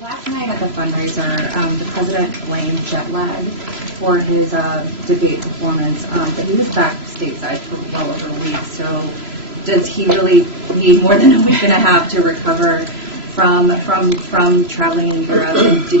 Last night at the fundraiser, the president blamed jet lag for his debate performance, but he was back stateside for well over a week. So does he really need more than a week and a half to recover from traveling in Europe? And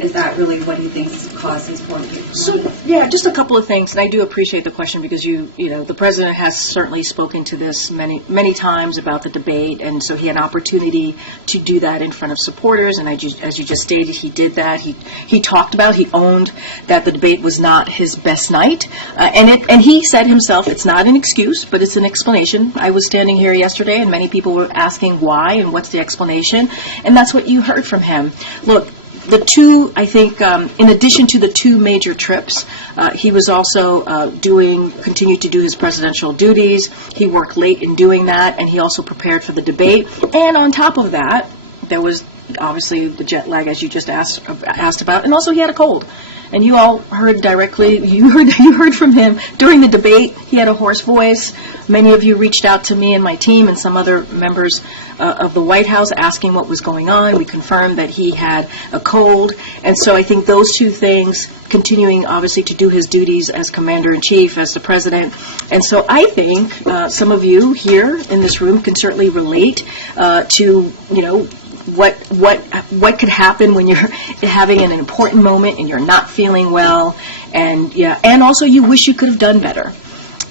is that really what he thinks caused his poor performance? So, yeah, just a couple of things, and I do appreciate the question because the president has certainly spoken to this many times about the debate, and so he had an opportunity to do that in front of supporters, and as you just stated, he did that. He talked about, he owned that the debate was not his best night, and he said himself, it's not an excuse, but it's an explanation. I was standing here yesterday, and many people were asking why and what's the explanation, and that's what you heard from him. Look, the two, I think, in addition to the two major trips, he was also continued to do his presidential duties. He worked late in doing that, and he also prepared for the debate. And on top of that, there was obviously the jet lag, as you just asked about, and also he had a cold. And you all heard directly, you heard from him during the debate. He had a hoarse voice. Many of you reached out to me and my team and some other members of the White House asking what was going on. We confirmed that he had a cold. And so I think those two things, continuing obviously to do his duties as Commander-in-Chief, as the President. And so I think some of you here in this room can certainly relate to, what could happen when you're having an important moment and you're not feeling well, and also you wish you could have done better.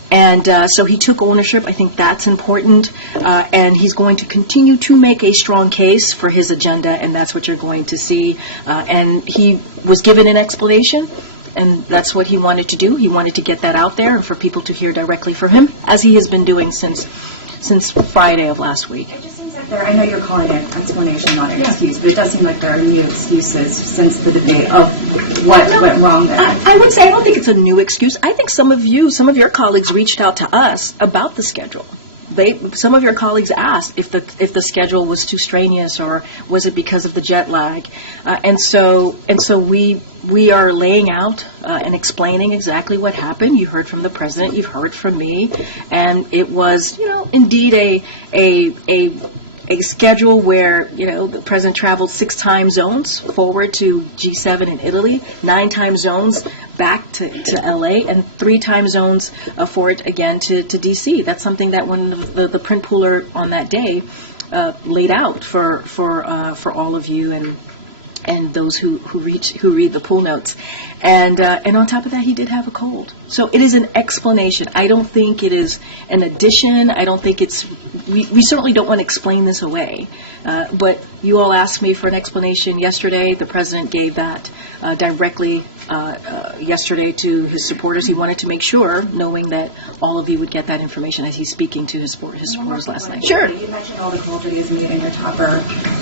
And so he took ownership. I think that's important, and he's going to continue to make a strong case for his agenda, and that's what you're going to see. And he was given an explanation, and that's what he wanted to do. He wanted to get that out there and for people to hear directly from him, as he has been doing since Friday of last week. It just seems like I know you're calling it an explanation, not an excuse, but it does seem like there are new excuses since the debate of what went wrong there. I would say I don't think it's a new excuse. I think some of your colleagues reached out to us about the schedule. Some of your colleagues asked if the schedule was too strenuous or was it because of the jet lag, and so we are laying out and explaining exactly what happened. You heard from the president, you've heard from me, and it was indeed a schedule where the president traveled 6 time zones forward to G7 in Italy, 9 time zones back to LA, and 3 time zones forward again to DC. That's something that one of the print pooler on that day laid out for all of you and those who read the pool notes. And on top of that, he did have a cold. So it is an explanation. I don't think it is an addition. I don't think we certainly don't want to explain this away. But you all asked me for an explanation yesterday. The president gave that directly yesterday to his supporters. He wanted to make sure, knowing that all of you would get that information as he's speaking to his supporters last night. Sure. You mentioned all the cold that he was meeting in your topper.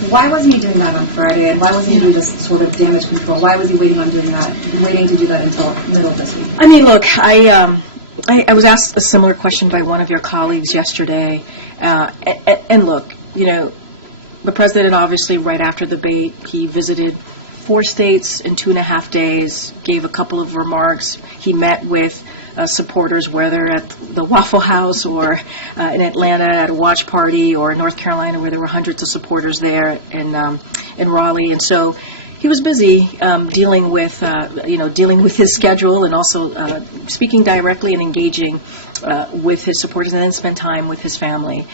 Why wasn't he doing that on Friday? And why wasn't he doing this sort of damage control? Why was he waiting to do that until middle of this week? I mean, look, I was asked a similar question by one of your colleagues yesterday, and look, the president obviously right after the debate, he visited 4 states in 2.5 days, gave a couple of remarks. He met with supporters, whether at the Waffle House or in Atlanta at a watch party, or in North Carolina where there were hundreds of supporters there in Raleigh, and so he was busy dealing with his schedule and also speaking directly and engaging with his supporters, and then spent time with his family.